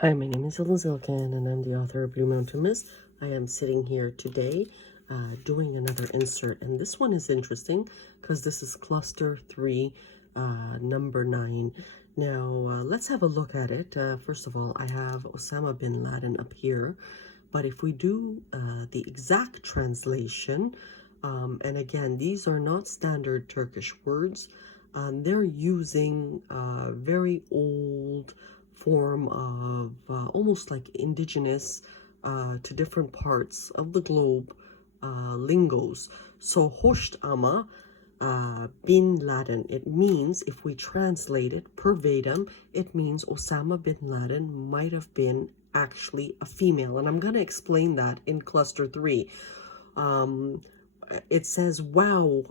Hi, my name is Zilkan and I'm the author of Blue Mountain Mist. I am sitting here today doing another insert, and this one is interesting because this is cluster 3, number 9. Now, let's have a look at it. First of all, I have Osama bin Laden up here, but if we do the exact translation, and again, these are not standard Turkish words. They're using very old form of almost like indigenous to different parts of the globe lingos. So Hosh Ama bin Laden, it means, if we translate it verbatim, it means Osama bin Laden might have been actually a female, and I'm going to explain that in cluster 3. It says, wow,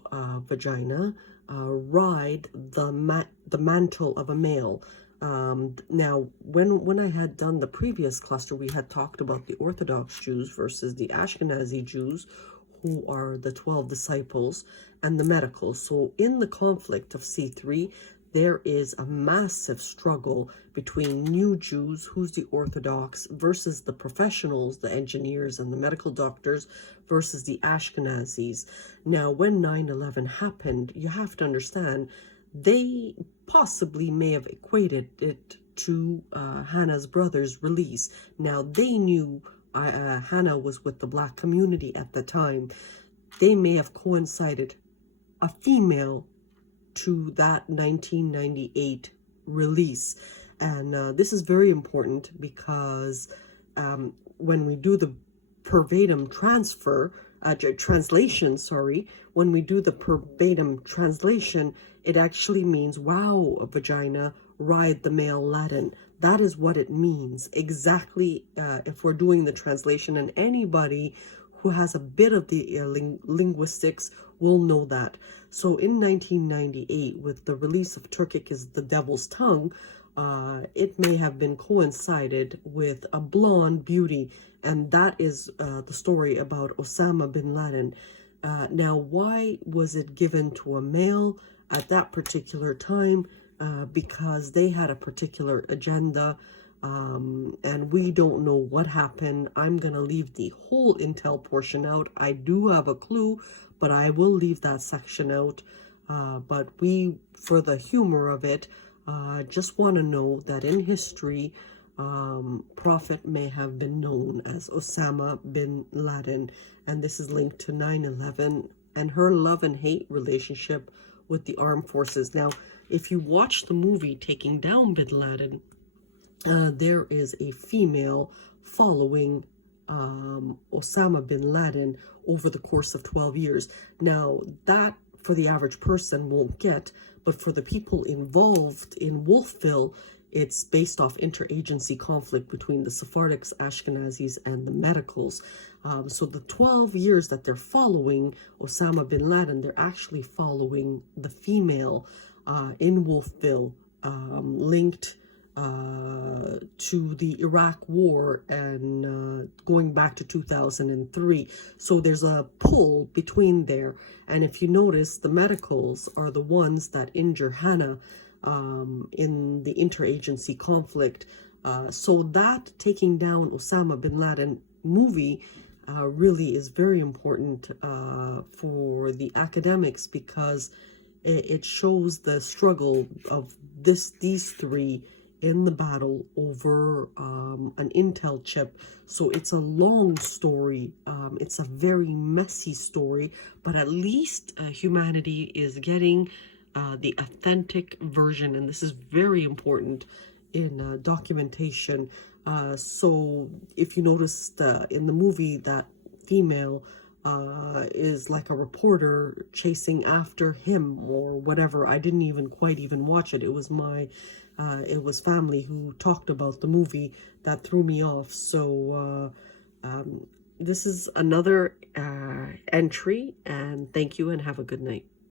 vagina, ride the mantle of a male. Now, when I had done the previous cluster, we had talked about the Orthodox Jews versus the Ashkenazi Jews, who are the 12 disciples, and the medical. So in the conflict of C3, there is a massive struggle between new Jews, who's the Orthodox, versus the professionals, the engineers and the medical doctors, versus the Ashkenazis. Now, when 9/11 happened, you have to understand, they possibly may have equated it to Hanna's brother's release. Now, they knew Hanna was with the black community at the time. They may have coincided a female to that 1998 release. And this is very important because when we do the verbatim translation, when we do the verbatim translation, it actually means, wow, vagina, ride the male Laden. That is what it means exactly if we're doing the translation, and anybody who has a bit of the linguistics will know that. So in 1998, with the release of Turkic is the Devil's Tongue, it may have been coincided with a blonde beauty, and that is the story about Osama bin Laden. Now, why was it given to a male at that particular time? Because they had a particular agenda, and we don't know what happened. I'm going to leave the whole intel portion out. I do have a clue, but I will leave that section out. But we, for the humor of it, just want to know that in history, Prophet may have been known as Osama bin Laden, and this is linked to 9/11 and her love and hate relationship with the armed forces. Now, if you watch the movie Taking Down Bin Laden, there is a female following Osama bin Laden over the course of 12 years. Now, that for the average person won't get, but for the people involved in Wolfville, it's based off interagency conflict between the Sephardics, Ashkenazis, and the medicals. So the 12 years that they're following Osama bin Laden, they're actually following the female in Wolfville, linked to the Iraq war and going back to 2003. So there's a pull between there. And if you notice, the medicals are the ones that injure Hanna in the interagency conflict. So that Taking Down Osama bin Laden movie really is very important for the academics, because it shows the struggle of these three in the battle over an intel chip. So it's a long story. It's a very messy story, but at least humanity is getting the authentic version, and this is very important in documentation. So if you noticed in the movie, that female is like a reporter chasing after him or whatever. I didn't even quite watch it. It was family who talked about the movie that threw me off. So this is another entry, and thank you and have a good night.